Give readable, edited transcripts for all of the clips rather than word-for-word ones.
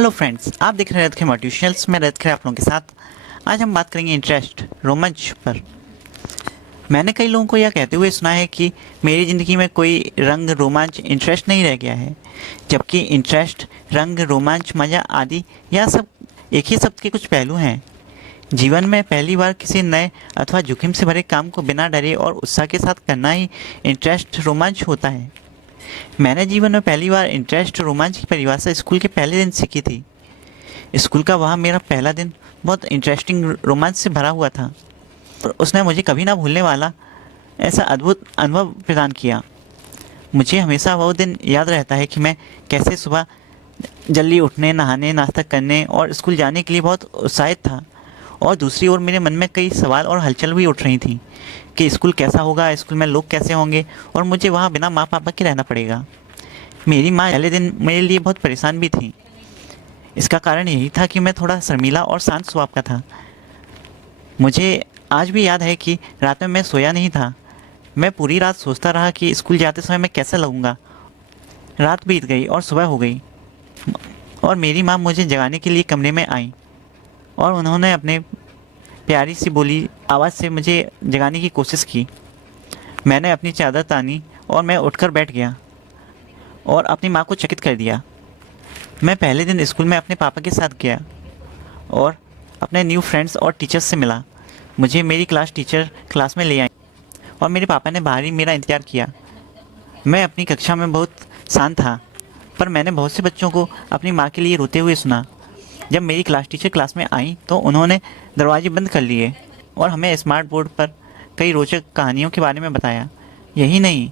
Hello friends, आप देख रहे हैं रथ मोटिवेशनल्स में रथ आप लोगों के साथ। आज हम बात करेंगे इंटरेस्ट रोमांच पर। मैंने कई लोगों को यह कहते हुए सुना है कि मेरी ज़िंदगी में कोई रंग रोमांच इंटरेस्ट नहीं रह गया है, जबकि इंटरेस्ट रंग रोमांच मज़ा आदि यह सब एक ही शब्द के कुछ पहलू हैं। जीवन में पहली बार किसी नए अथवा जोखिम से भरे काम को बिना डरे और उत्साह के साथ करना ही इंटरेस्ट रोमांच होता है। मैंने जीवन में पहली बार इंटरेस्ट रोमांच की परिभाषा स्कूल के पहले दिन सीखी थी। स्कूल का वह मेरा पहला दिन बहुत इंटरेस्टिंग रोमांच से भरा हुआ था और उसने मुझे कभी ना भूलने वाला ऐसा अद्भुत अनुभव प्रदान किया। मुझे हमेशा वो दिन याद रहता है कि मैं कैसे सुबह जल्दी उठने, नहाने, नाश्ता करने और स्कूल जाने के लिए बहुत उत्साहित था। और दूसरी ओर मेरे मन में कई सवाल और हलचल भी उठ रही थी कि स्कूल कैसा होगा, स्कूल में लोग कैसे होंगे और मुझे वहाँ बिना माँ पापा के रहना पड़ेगा। मेरी माँ पहले दिन मेरे लिए बहुत परेशान भी थी। इसका कारण यही था कि मैं थोड़ा शर्मीला और शांत स्वभाव का था। मुझे आज भी याद है कि रात में मैं सोया नहीं था। मैं पूरी रात सोचता रहा कि स्कूल जाते समय मैं कैसा लगूंगा। रात बीत गई और सुबह हो गई और मेरी माँ मुझे जगाने के लिए कमरे में आई और उन्होंने अपने प्यारी सी बोली आवाज़ से मुझे जगाने की कोशिश की। मैंने अपनी चादर तानी और मैं उठकर बैठ गया और अपनी माँ को चकित कर दिया। मैं पहले दिन स्कूल में अपने पापा के साथ गया और अपने न्यू फ्रेंड्स और टीचर्स से मिला। मुझे मेरी क्लास टीचर क्लास में ले आई और मेरे पापा ने बाहर ही मेरा इंतज़ार किया। मैं अपनी कक्षा में बहुत शांत था, पर मैंने बहुत से बच्चों को अपनी माँ के लिए रोते हुए सुना। जब मेरी क्लास टीचर क्लास में आई तो उन्होंने दरवाजे बंद कर लिए और हमें स्मार्ट बोर्ड पर कई रोचक कहानियों के बारे में बताया। यही नहीं,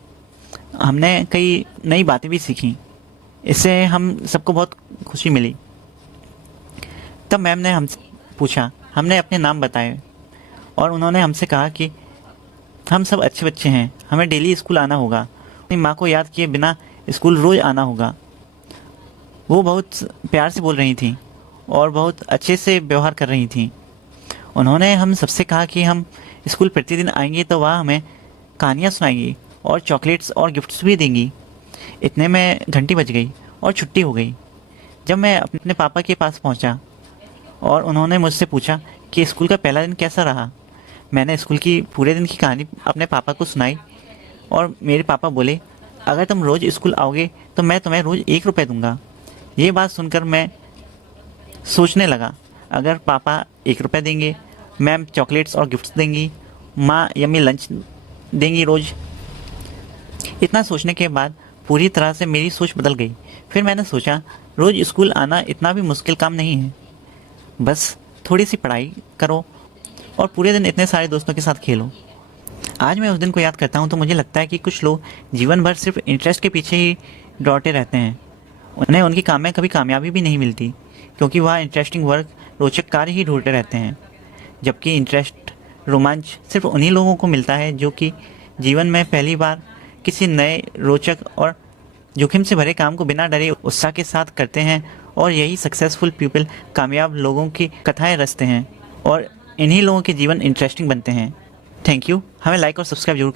हमने कई नई बातें भी सीखी। इससे हम सबको बहुत खुशी मिली। तब मैम ने हमसे पूछा, हमने अपने नाम बताए और उन्होंने हमसे कहा कि हम सब अच्छे बच्चे हैं, हमें डेली स्कूल आना होगा, अपनी माँ को याद किए बिना स्कूल रोज़ आना होगा। वो बहुत प्यार से बोल रही थी और बहुत अच्छे से व्यवहार कर रही थी। उन्होंने हम सबसे कहा कि हम स्कूल प्रतिदिन आएंगे तो वह हमें कहानियाँ सुनाएंगी और चॉकलेट्स और गिफ्ट्स भी देंगी। इतने में घंटी बज गई और छुट्टी हो गई। जब मैं अपने पापा के पास पहुंचा और उन्होंने मुझसे पूछा कि स्कूल का पहला दिन कैसा रहा, मैंने स्कूल की पूरे दिन की कहानी अपने पापा को सुनाई और मेरे पापा बोले, अगर तुम रोज़ स्कूल आओगे तो मैं तुम्हें रोज़ 1 रुपये दूँगा। ये बात सुनकर मैं सोचने लगा, अगर पापा 1 रुपये देंगे, मैम चॉकलेट्स और गिफ्ट्स देंगी, माँ यम्मी लंच देंगी रोज़। इतना सोचने के बाद पूरी तरह से मेरी सोच बदल गई। फिर मैंने सोचा, रोज़ स्कूल आना इतना भी मुश्किल काम नहीं है। बस थोड़ी सी पढ़ाई करो और पूरे दिन इतने सारे दोस्तों के साथ खेलो। आज मैं उस दिन को याद करता हूँ तो मुझे लगता है कि कुछ लोग जीवन भर सिर्फ इंटरेस्ट के पीछे ही दौड़ते रहते हैं। उन्हें उनकी काम में कभी कामयाबी भी नहीं मिलती, क्योंकि वह इंटरेस्टिंग वर्क, रोचक कार्य ही ढूंढते रहते हैं। जबकि इंटरेस्ट रोमांच सिर्फ उन्हीं लोगों को मिलता है जो कि जीवन में पहली बार किसी नए, रोचक और जोखिम से भरे काम को बिना डरे उत्साह के साथ करते हैं। और यही सक्सेसफुल पीपल, कामयाब लोगों की कथाएं रचते हैं और इन्हीं लोगों के जीवन इंटरेस्टिंग बनते हैं। Thank you. हमें लाइक और सब्सक्राइब जरूर